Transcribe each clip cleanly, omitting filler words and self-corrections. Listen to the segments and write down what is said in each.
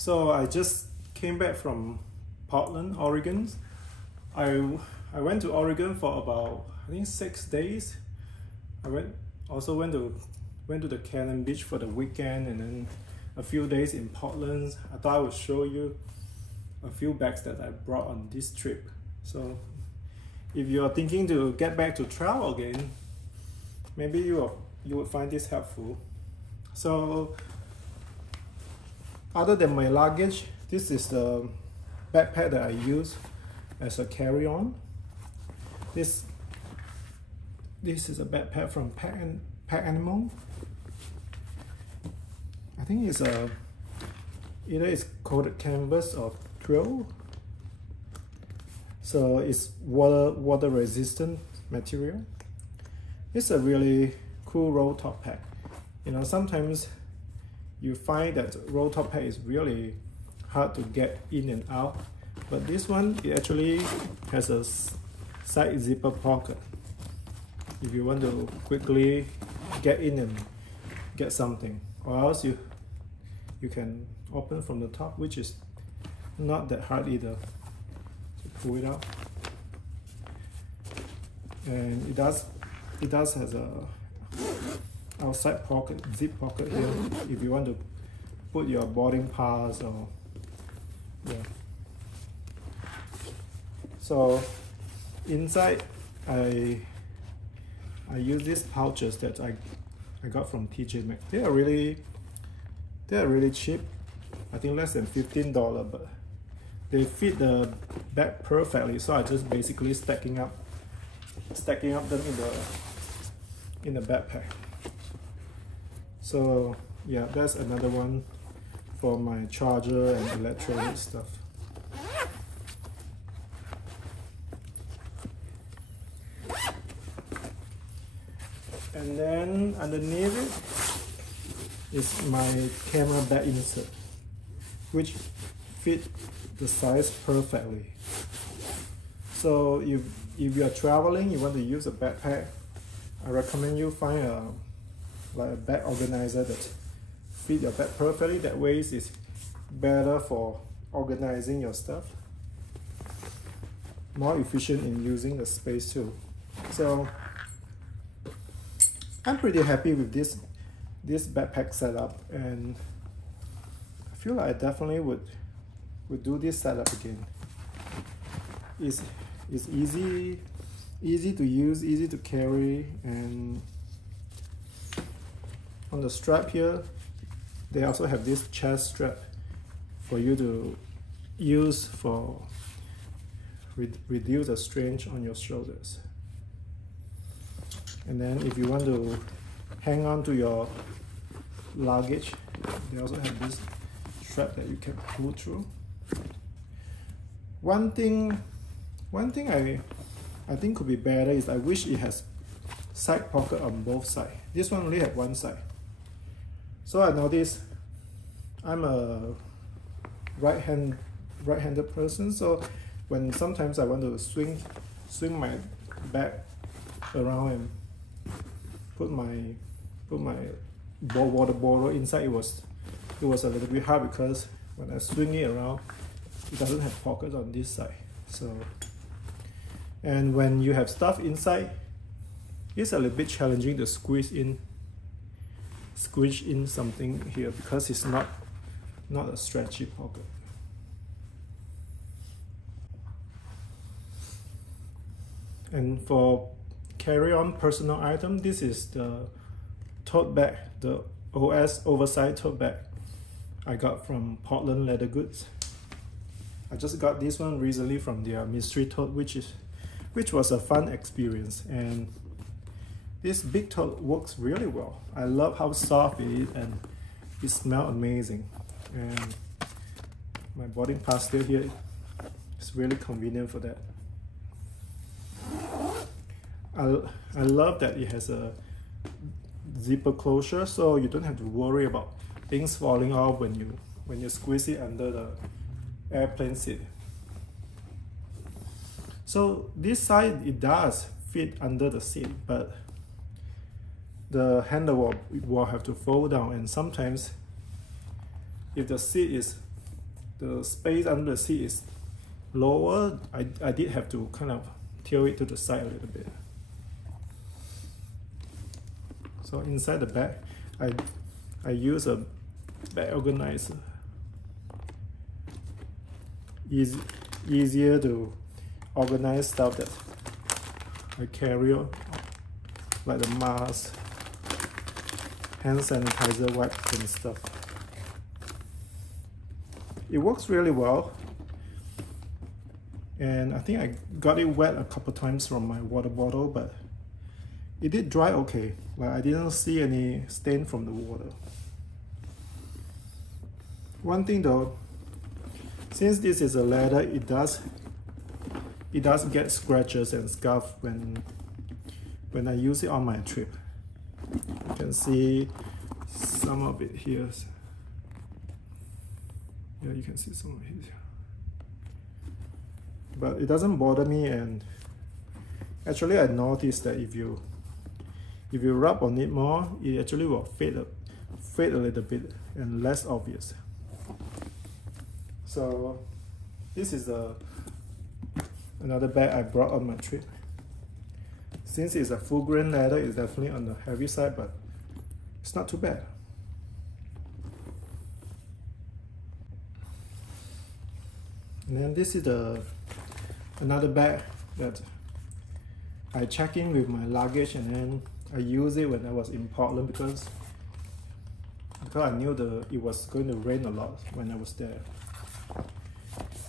So I just came back from Portland, Oregon. I went to Oregon for about, I think, 6 days. I went to the Cannon Beach for the weekend, and then a few days in Portland. I thought I would show you a few bags that I brought on this trip. So if you are thinking to get back to travel again, maybe you would find this helpful. So other than my luggage, this is the backpack that I use as a carry-on. This is a backpack from Pack Animal. I think it's either it's coated canvas or twill. So it's water resistant material. It's a really cool roll top pack. You know, sometimes you find that roll top pack is really hard to get in and out, but this one, it actually has a side zipper pocket if you want to quickly get in and get something, or else you can open from the top, which is not that hard either to pull it out. And it does has a outside pocket, zip pocket here if you want to put your boarding pass or yeah. So inside I use these pouches that I got from TJ Maxx. They are really cheap. I think less than $15, but they fit the bag perfectly. So I just basically stacking up them in the backpack. So yeah, that's another one for my charger and electronic stuff. And then underneath it is my camera bag insert, which fit the size perfectly. So if you are traveling, you want to use a backpack, I recommend you find a bag organizer that fit your bag perfectly. That way it's better for organizing your stuff, more efficient in using the space too. So I'm pretty happy with this backpack setup, and I feel like I definitely would do this setup again. It's easy to use, easy to carry, and on the strap here, they also have this chest strap for you to use for reduce the strain on your shoulders. And then if you want to hang on to your luggage, they also have this strap that you can pull through. One thing I think could be better is I wish it has side pocket on both sides. This one only has one side. So I noticed I'm a right-handed person, so when sometimes I want to swing my bag around and put my water bottle inside, it was a little bit hard because when I swing it around, it doesn't have pockets on this side. So, and when you have stuff inside, it's a little bit challenging to squeeze in something here because it's not a stretchy pocket. And for carry-on personal item, this is the tote bag, the oversized tote bag I got from Portland Leather Goods. I just got this one recently from their mystery tote, which was a fun experience, and this big tote works really well. I love how soft it is, and it smells amazing. And my boarding pass still here. It's really convenient for that. I love that it has a zipper closure, so you don't have to worry about things falling off when you squeeze it under the airplane seat. So this side, it does fit under the seat, but the handle will have to fold down, and sometimes if the seat is the space under the seat is lower, I did have to kind of tilt it to the side a little bit. So inside the bag, I use a bag organizer. Easier to organize stuff that I carry on, like the mask, hand sanitizer wipes and stuff. It works really well, and I think I got it wet a couple times from my water bottle, but it did dry okay. Like I didn't see any stain from the water. One thing though, since this is a leather, it does get scratches and scuff when I use it on my trip. You can see some of it here. Yeah, you can see some of it. But it doesn't bother me, and actually I noticed that if you rub on it more, it actually will fade a little bit and less obvious. So this is another bag I brought on my trip. Since it's a full grain leather, it's definitely on the heavy side, but it's not too bad. And then this is another bag that I check in with my luggage, and then I use it when I was in Portland because I knew it was going to rain a lot when I was there.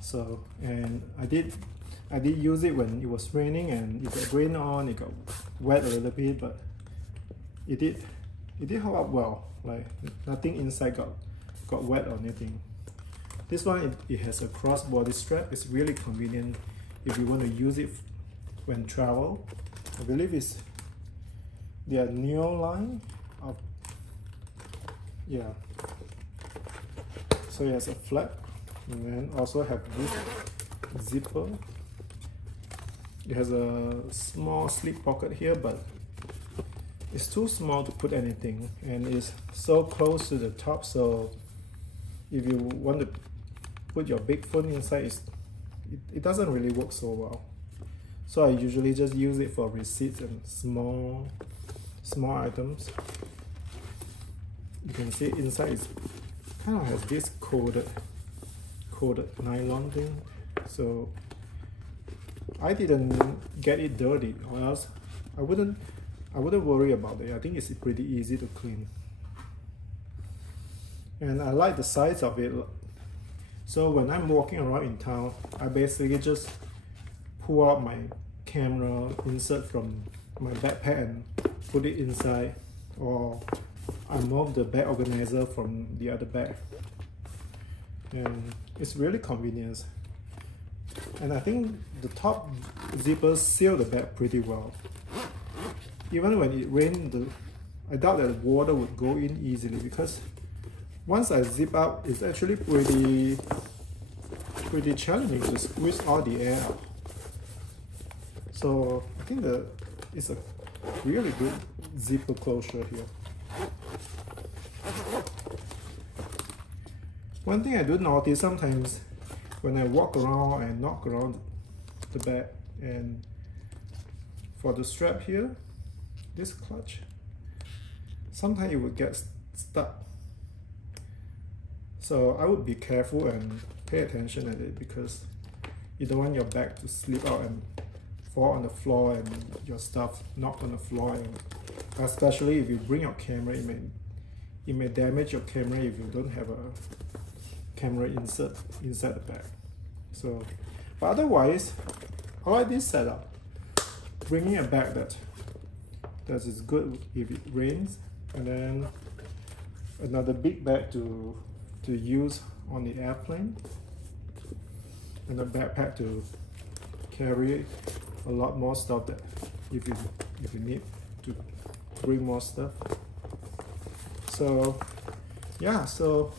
So, and I did use it when it was raining, and it got rain on, it got wet a little bit, but it did hold up well. Like nothing inside got wet or anything. This one, it has a crossbody strap. It's really convenient if you want to use it when travel. I believe it's their neo line of, yeah. So it has a flap, and then also have this zipper. It has a small slip pocket here, but it's too small to put anything, and it's so close to the top, so if you want to put your big phone inside, it doesn't really work so well. So I usually just use it for receipts and small items. You can see inside is kind of has this coated nylon thing, so I didn't get it dirty, or else I wouldn't worry about it. I think it's pretty easy to clean, and I like the size of it. So when I'm walking around in town, I basically just pull out my camera, insert from my backpack and put it inside, or I move the bag organizer from the other bag, and it's really convenient. And I think the top zippers seal the bag pretty well. Even when it rained, I doubt that water would go in easily, because once I zip up, it's actually pretty challenging to squeeze all the air out. So I think it's a really good zipper closure here. One thing I do notice sometimes when I walk around and knock around the bag, and for the strap here, this clutch, sometimes it would get stuck. So I would be careful and pay attention at it, because you don't want your bag to slip out and fall on the floor and your stuff knock on the floor, and especially if you bring your camera, it may damage your camera if you don't have a camera insert inside the bag. So, but otherwise, I like this setup. Bringing a bag that is good if it rains, and then another big bag to use on the airplane, and a backpack to carry a lot more stuff that if you need to bring more stuff. So yeah, so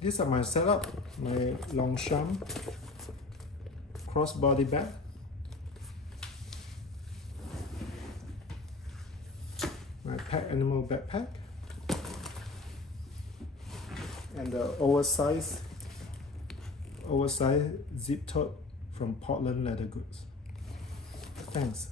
these are my setup, my Longchamp crossbody bag. My pack animal backpack, and the oversized oversized zip tote from Portland Leather Goods. Thanks.